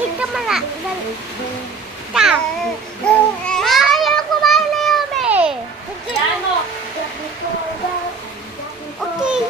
Ito mana. Kau. Ayaw kumain na yun eh. Okay.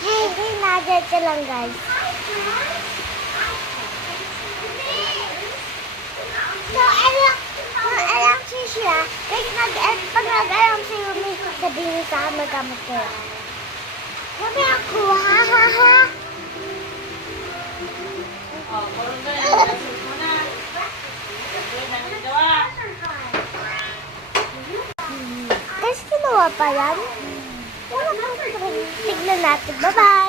Hey, nagdito lang guys. So, alam siya. Kasi pag nag-alam si Yumi, sabihin sa akin magamit ko. Sabi ako, ha ha ha. Guys, kinuha pa yan? Wala pa. Tignan natin. Bye-bye.